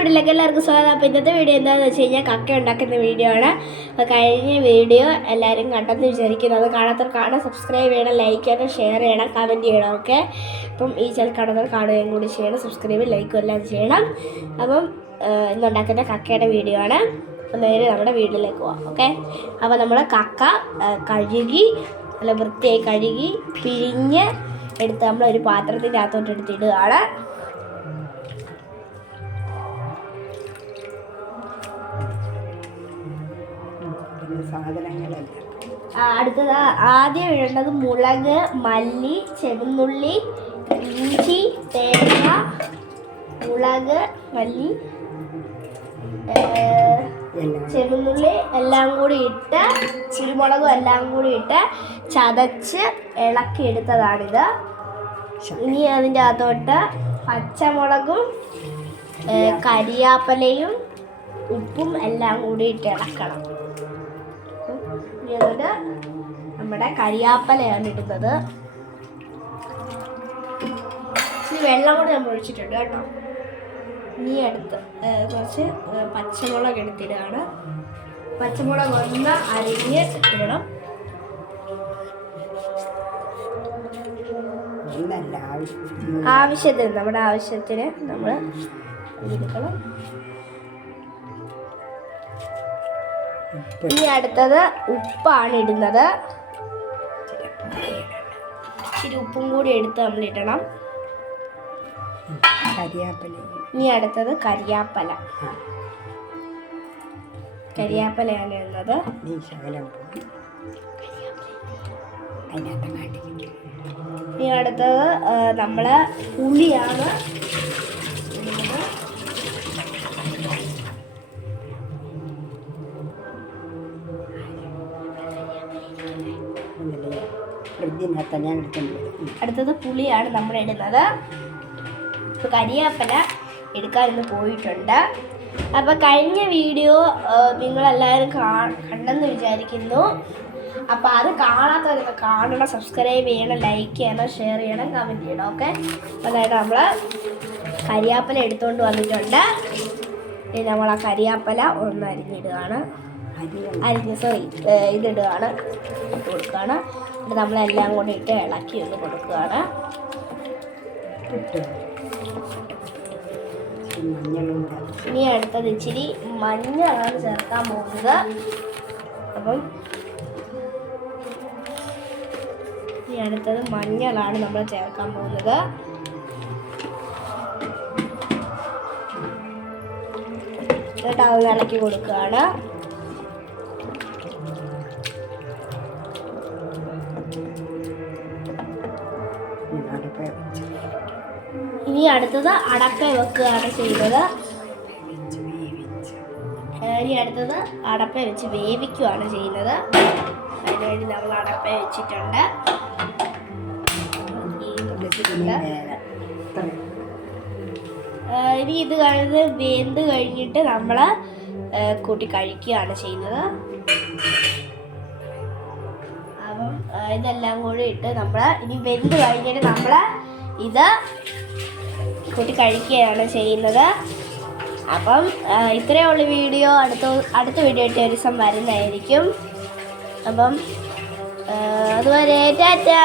വീഡിയോയിലേക്ക് എല്ലാവർക്കും സ്വാഗതം. അപ്പോൾ ഇന്നത്തെ വീഡിയോ എന്താണെന്ന് വെച്ച് കഴിഞ്ഞാൽ കക്ക ഉണ്ടാക്കുന്ന വീഡിയോ ആണ്. അപ്പോൾ കഴിഞ്ഞ വീഡിയോ എല്ലാവരും കണ്ടെന്ന് വിചാരിക്കുന്നു. അത് കാണാത്തവർ കാണാൻ സബ്സ്ക്രൈബ് ചെയ്യണം, ലൈക്ക് ചെയ്യണം, ഷെയർ ചെയ്യണം, കമൻറ്റ് ചെയ്യണം. ഓക്കെ, അപ്പം ഈ ചാനൽ കാണുന്നവർ കാണുകയും കൂടി ചെയ്യണം, സബ്സ്ക്രൈബ് ലൈക്കും എല്ലാം ചെയ്യണം. അപ്പം ഇന്നുണ്ടാക്കുന്ന കക്കയുടെ വീഡിയോ ആണ്. അപ്പം നേരെ നമ്മുടെ വീട്ടിലേക്ക് പോവാം. ഓക്കെ, അപ്പോൾ നമ്മൾ കക്ക കഴുകി നല്ല വൃത്തിയായി കഴുകി പിഴിഞ്ഞ് എടുത്ത് നമ്മളൊരു പാത്രത്തിൻ്റെ അകത്തോട്ട് എടുത്തിടുകയാണ്. അടുത്തത് ആദ്യം ഇടേണ്ടത് മുളക്, മല്ലി, ചെറുന്നുള്ളി, ഇഞ്ചി, തേങ്ങ, മുളക്, മല്ലി, ചെറുന്നുള്ളി എല്ലാം കൂടി ഇട്ട് കുരുമുളകും എല്ലാം കൂടി ഇട്ട് ചതച്ച് ഇളക്കി എടുത്തതാണിത്. ഇനി അതിൻ്റെ അകത്തോട്ട് പച്ചമുളകും കരിയാപ്പലയും ഉപ്പും എല്ലാം കൂടി ഇട്ട് ഇളക്കണം. എന്നിട്ട് നമ്മുടെ കരിയാപ്പലയാണ് ഇടുന്നത്. ഇച്ചിരി വെള്ളം കൂടെ നമ്മൾ ഒഴിച്ചിട്ടുണ്ട് കേട്ടോ. ഇനി അടുത്ത് കുറച്ച് പച്ചമുളക് എടുത്തിടുകയാണ്. പച്ചമുളക് ഒന്ന് അരിഞ്ഞ് ഇടണം. ആവശ്യത്തിന് നമ്മുടെ ആവശ്യത്തിന് നമ്മൾ എടുക്കണം. ഇനി അടുത്തത് ഉപ്പാണ് ഇടുന്നത്. ഇച്ചിരി ഉപ്പും കൂടി എടുത്ത് നമ്മൾ ഇടണം. ഇനി അടുത്തത് കരിയാപ്പലയാണ് ഇടുന്നത്. ഇനി അടുത്തത് നമ്മൾ പുളിയാണ് ഇടുന്നത്. അടുത്തത് പുളിയാണ് നമ്മൾ ഇടുന്നത്. ഇപ്പോൾ കരിയാപ്പല എടുക്കാനൊന്ന് പോയിട്ടുണ്ട്. അപ്പോൾ കഴിഞ്ഞ വീഡിയോ നിങ്ങളെല്ലാവരും കണ്ടെന്ന് വിചാരിക്കുന്നു. അപ്പോൾ അത് കാണാത്തവരൊക്കെ കാണണം, സബ്സ്ക്രൈബ് ചെയ്യണം, ലൈക്ക് ചെയ്യണം, ഷെയർ ചെയ്യണം, കമൻറ്റ് ചെയ്യണം. ഓക്കെ, അതായത് നമ്മൾ കരിയാപ്പല എടുത്തുകൊണ്ട് വന്നിട്ടുണ്ട്. ഇനി നമ്മൾ ആ കരിയാപ്പല ഒന്ന് അരിഞ്ഞിടുകയാണ്. ഇതിടുകയാണ്, ഇട്ട് കൊടുക്കുകയാണ്. എന്നിട്ട് നമ്മളെല്ലാം കൂടി ഇട്ട് ഇളക്കി ഒന്ന് കൊടുക്കുകയാണ്. ഇനി അടുത്തത് ഇച്ചിരി മഞ്ഞളാണ് ചേർക്കാൻ പോകുന്നത്. അപ്പം ഇനി അടുത്തത് മഞ്ഞളാണ് നമ്മൾ ചേർക്കാൻ പോകുന്നത്. എന്നിട്ട് അത് ഇളക്കി കൊടുക്കുകയാണ്. ഇനി അടുത്തത് അടപ്പ വെക്കുകയാണ് ചെയ്യുന്നത്. ഇനി അടുത്തത് അടപ്പ വെച്ച് വേവിക്കുകയാണ് ചെയ്യുന്നത്. അതിനുവേണ്ടി നമ്മൾ അടപ്പ വെച്ചിട്ടുണ്ട്. ഇനി ഇത് വെന്ത് കഴിഞ്ഞിട്ട് നമ്മൾ കൂട്ടി കഴിക്കുകയാണ് ചെയ്യുന്നത്. അപ്പം ഇതെല്ലാം കൂടി ഇട്ട് നമ്മൾ ഇനി വെന്ത് കഴിഞ്ഞിട്ട് നമ്മൾ ഇത് കൂട്ടി കഴിക്കുകയാണ് ചെയ്യുന്നത്. അപ്പം ഇത്രയേ ഉള്ളൂ വീഡിയോ. അടുത്ത വീഡിയോ ആയിട്ട് ഒരു ദിവസം വരുന്നതായിരിക്കും. അപ്പം അതുവരെ ടാറ്റാ.